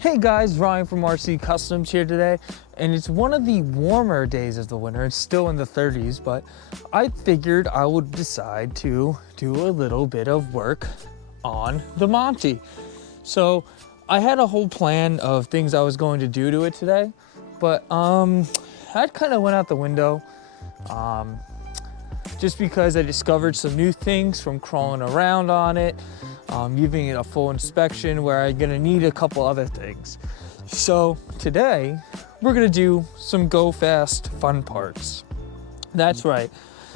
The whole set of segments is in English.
Hey guys, Ryan from RC Customs here today, and it's one of the warmer days of the winter. It's still in the 30s, but I figured I would decide to do a little bit of work on the Monte. So I had a whole plan of things I was going to do to it today, but that kind of went out the window just because I discovered some new things from crawling around on it. Giving it a full inspection where I'm gonna need a couple other things. So today we're gonna do some go fast fun parts. That's right.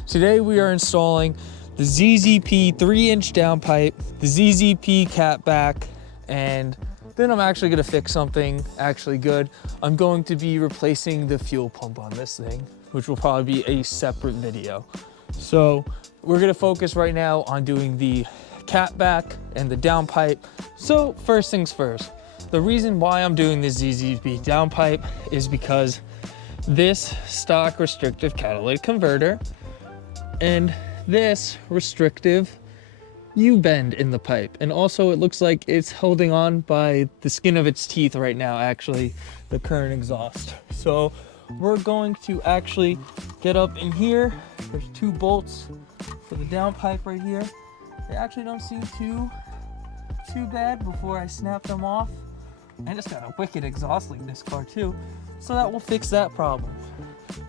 Today we are installing the ZZP 3-inch downpipe, the ZZP Catback, and then I'm actually gonna fix something actually good. I'm going to be replacing the fuel pump on this thing, which will probably be a separate video. So we're gonna focus right now on doing the catback and the downpipe. So first things first, the reason why I'm doing this ZZP downpipe is because this stock restrictive catalytic converter and this restrictive U-bend in the pipe, and also it looks like it's holding on by the skin of its teeth right now, actually, the current exhaust. So we're going to actually get up in here. There's 2 bolts for the downpipe right here. They actually don't seem too bad before I snap them off. And it's got a wicked exhaust leak in this car too, so that will fix that problem.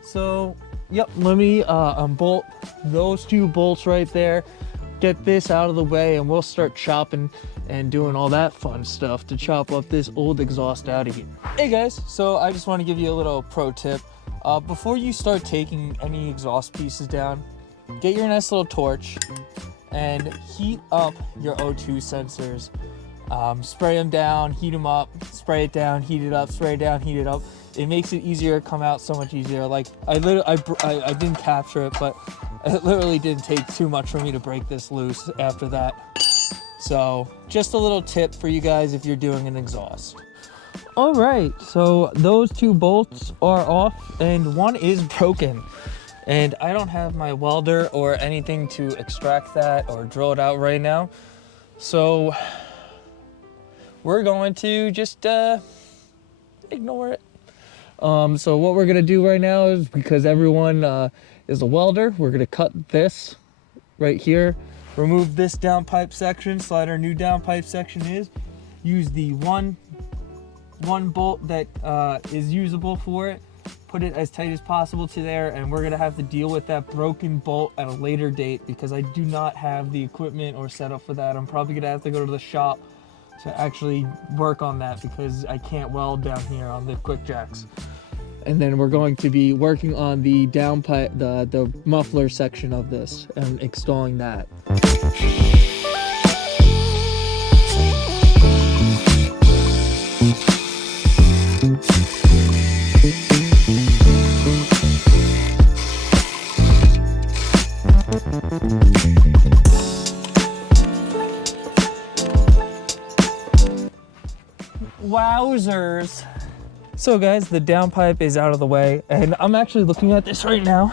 So yep, let me unbolt those 2 bolts right there, get this out of the way, and we'll start chopping and doing all that fun stuff to chop up this old exhaust out of here. Hey guys, so I just want to give you a little pro tip. Before you start taking any exhaust pieces down, get your nice little torch and heat up your O2 sensors. Spray them down, heat them up, spray it down, heat it up, spray it down, heat it up. It makes it easier to come out so much easier. Like I didn't capture it, but it literally didn't take too much for me to break this loose after that. So just a little tip for you guys if you're doing an exhaust. All right, so those 2 bolts are off and one is broken. And I don't have my welder or anything to extract that or drill it out right now. So we're going to just ignore it. So what we're gonna do right now is, because everyone is a welder, we're gonna cut this right here, remove this downpipe section, slide our new downpipe section in, use the one bolt that is usable for it, put it as tight as possible to there, and we're gonna have to deal with that broken bolt at a later date because I do not have the equipment or setup for that. I'm probably gonna have to go to the shop to actually work on that because I can't weld down here on the quick jacks. And then we're going to be working on the downpipe, the muffler section of this, and installing that. Wowzers. So guys, the downpipe is out of the way and I'm actually looking at this right now,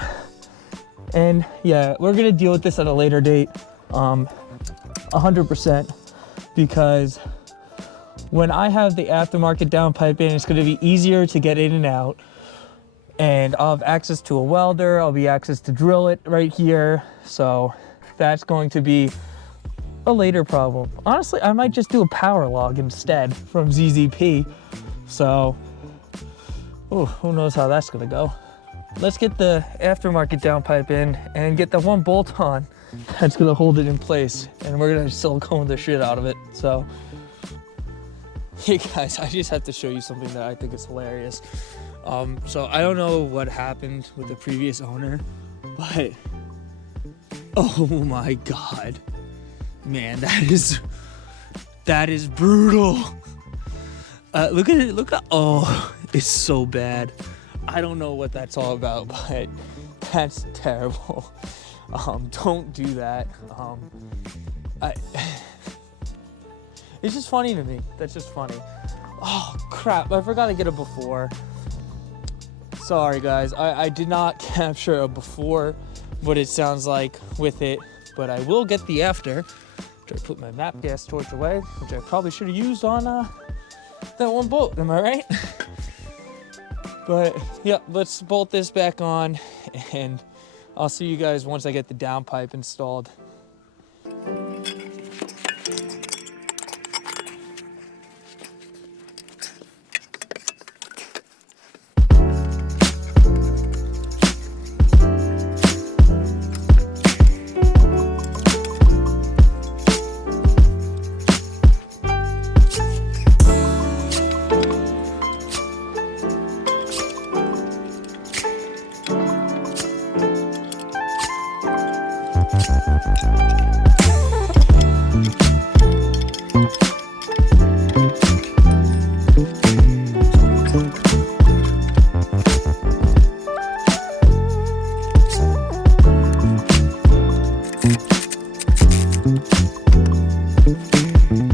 and yeah, we're gonna deal with this at a later date 100%, because when I have the aftermarket downpipe in, it's gonna be easier to get in and out, and I'll have access to a welder, I'll be access to drill it right here. So that's going to be a later problem. Honestly, I might just do a power log instead from ZZP. So, ooh, who knows how that's gonna go. Let's get the aftermarket downpipe in and get the 1 bolt on that's gonna hold it in place, and we're gonna silicone the shit out of it. So, hey guys, I just have to show you something that I think is hilarious. So I don't know what happened with the previous owner, but oh my god. Man, that is brutal. Look at it, oh, it's so bad. I don't know what that's all about, but that's terrible. Don't do that. It's just funny to me. That's just funny. Oh crap, I forgot to get a before. Sorry guys, I did not capture a before what it sounds like with it, but I will get the after. I put my map gas torch away, which I probably should have used on that one bolt, am I right? But yeah, let's bolt this back on and I'll see you guys once I get the downpipe installed.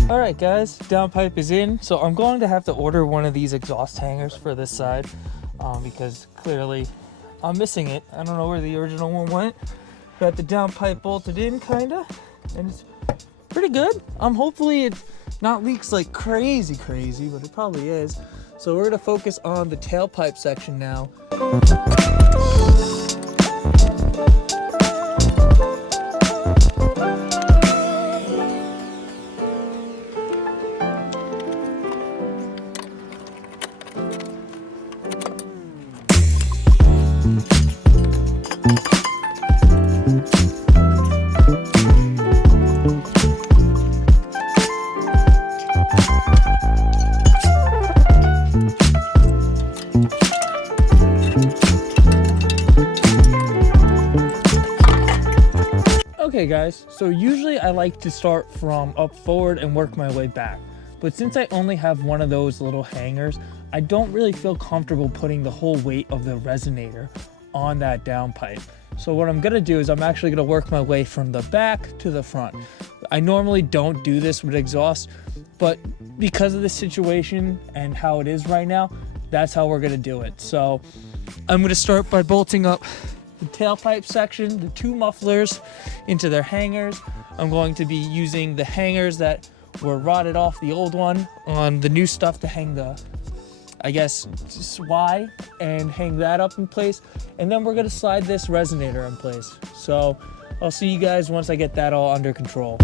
Alright guys, downpipe is in, so I'm going to have to order one of these exhaust hangers for this side because clearly I'm missing it. I don't know where the original one went. Got the downpipe bolted in kinda, and it's pretty good. Hopefully it not leaks like crazy, but it probably is. So we're gonna focus on the tailpipe section now. Okay guys, so usually I like to start from up forward and work my way back. But since I only have one of those little hangers, I don't really feel comfortable putting the whole weight of the resonator on that downpipe. So what I'm gonna do is I'm actually gonna work my way from the back to the front. I normally don't do this with exhaust, but because of the situation and how it is right now, that's how we're gonna do it. So I'm gonna start by bolting up the tailpipe section, the two mufflers into their hangers. I'm going to be using the hangers that were rotted off the old one on the new stuff to hang the, I guess, Y and hang that up in place. And then we're gonna slide this resonator in place. So I'll see you guys once I get that all under control.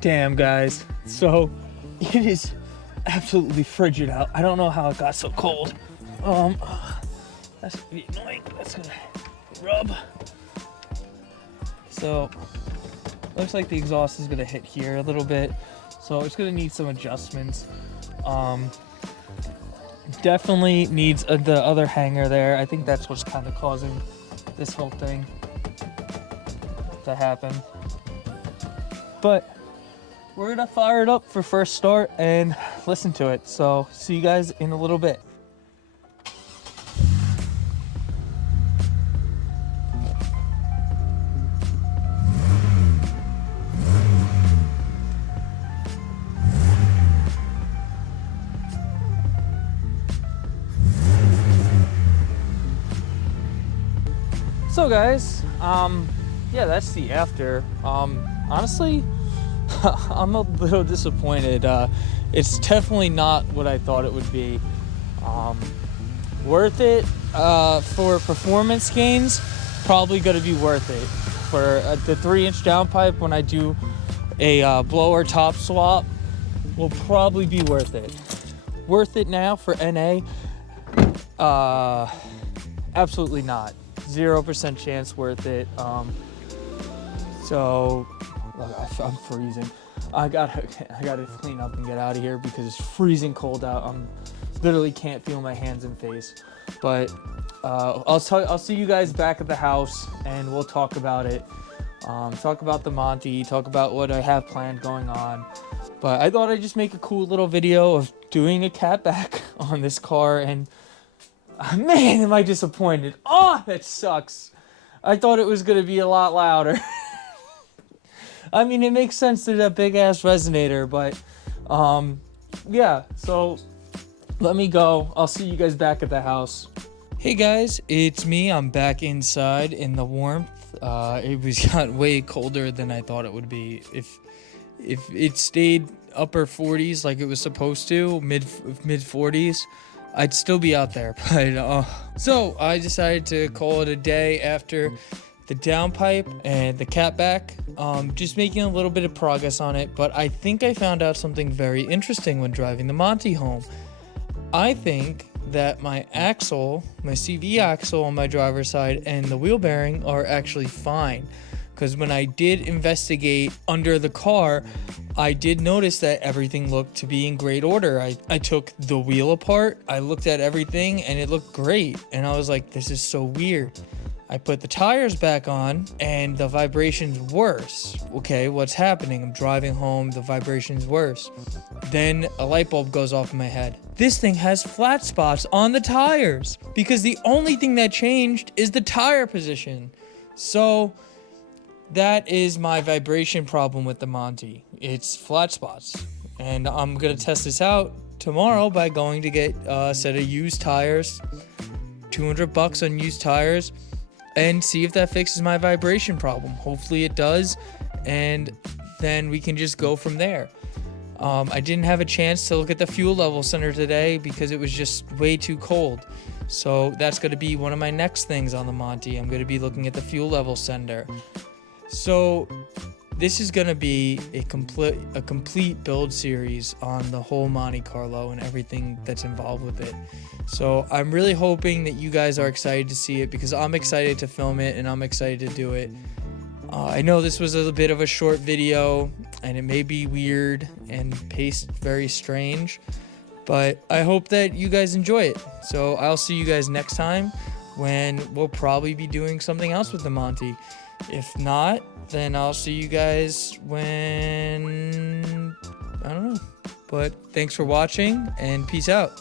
Damn, guys. So it is absolutely frigid out. I don't know how it got so cold. That's gonna be annoying. That's gonna rub. So looks like the exhaust is gonna hit here a little bit. So it's gonna need some adjustments. Definitely needs the other hanger there. I think that's what's kind of causing this whole thing to happen. But we're gonna fire it up for first start and listen to it. So see you guys in a little bit. So guys, yeah, that's the after. Honestly, I'm a little disappointed. It's definitely not what I thought it would be. Worth it for performance gains, probably gonna be worth it. For the 3-inch downpipe, when I do a blower top swap, will probably be worth it. Worth it now for NA? Absolutely not. 0% chance worth it. So I'm freezing. I gotta clean up and get out of here because it's freezing cold out. I'm literally can't feel my hands and face. But I'll see you guys back at the house and we'll talk about it. Talk about the Monte, talk about what I have planned going on. But I thought I'd just make a cool little video of doing a catback on this car, and man, am I disappointed. Oh, that sucks. I thought it was gonna be a lot louder. I mean, it makes sense to that big ass resonator, but yeah, so let me go. I'll see you guys back at the house. Hey guys, it's me. I'm back inside in the warmth. It got way colder than I thought it would be. If it stayed upper 40s like it was supposed to, mid 40s, I'd still be out there. But so I decided to call it a day after the downpipe and the catback. Just making a little bit of progress on it, but I think I found out something very interesting when driving the Monte home. I think that my axle, my CV axle on my driver's side and the wheel bearing are actually fine. Because when I did investigate under the car, I did notice that everything looked to be in great order. I took the wheel apart, I looked at everything, and it looked great. And I was like, this is so weird. I put the tires back on, and the vibration's worse. Okay, what's happening? I'm driving home, the vibration's worse. Then a light bulb goes off in my head. This thing has flat spots on the tires, because the only thing that changed is the tire position. So that is my vibration problem with the Monte. It's flat spots. And I'm gonna test this out tomorrow by going to get a set of used tires, $200 on used tires, and see if that fixes my vibration problem. Hopefully it does, and then we can just go from there. I didn't have a chance to look at the fuel level center today because it was just way too cold. So that's gonna be one of my next things on the Monte. I'm gonna be looking at the fuel level sender. So this is gonna be a complete build series on the whole Monte Carlo and everything that's involved with it. So I'm really hoping that you guys are excited to see it, because I'm excited to film it and I'm excited to do it. I know this was a bit of a short video and it may be weird and paced very strange, but I hope that you guys enjoy it. So I'll see you guys next time when we'll probably be doing something else with the Monte. If not, then I'll see you guys when, I don't know. But thanks for watching and peace out.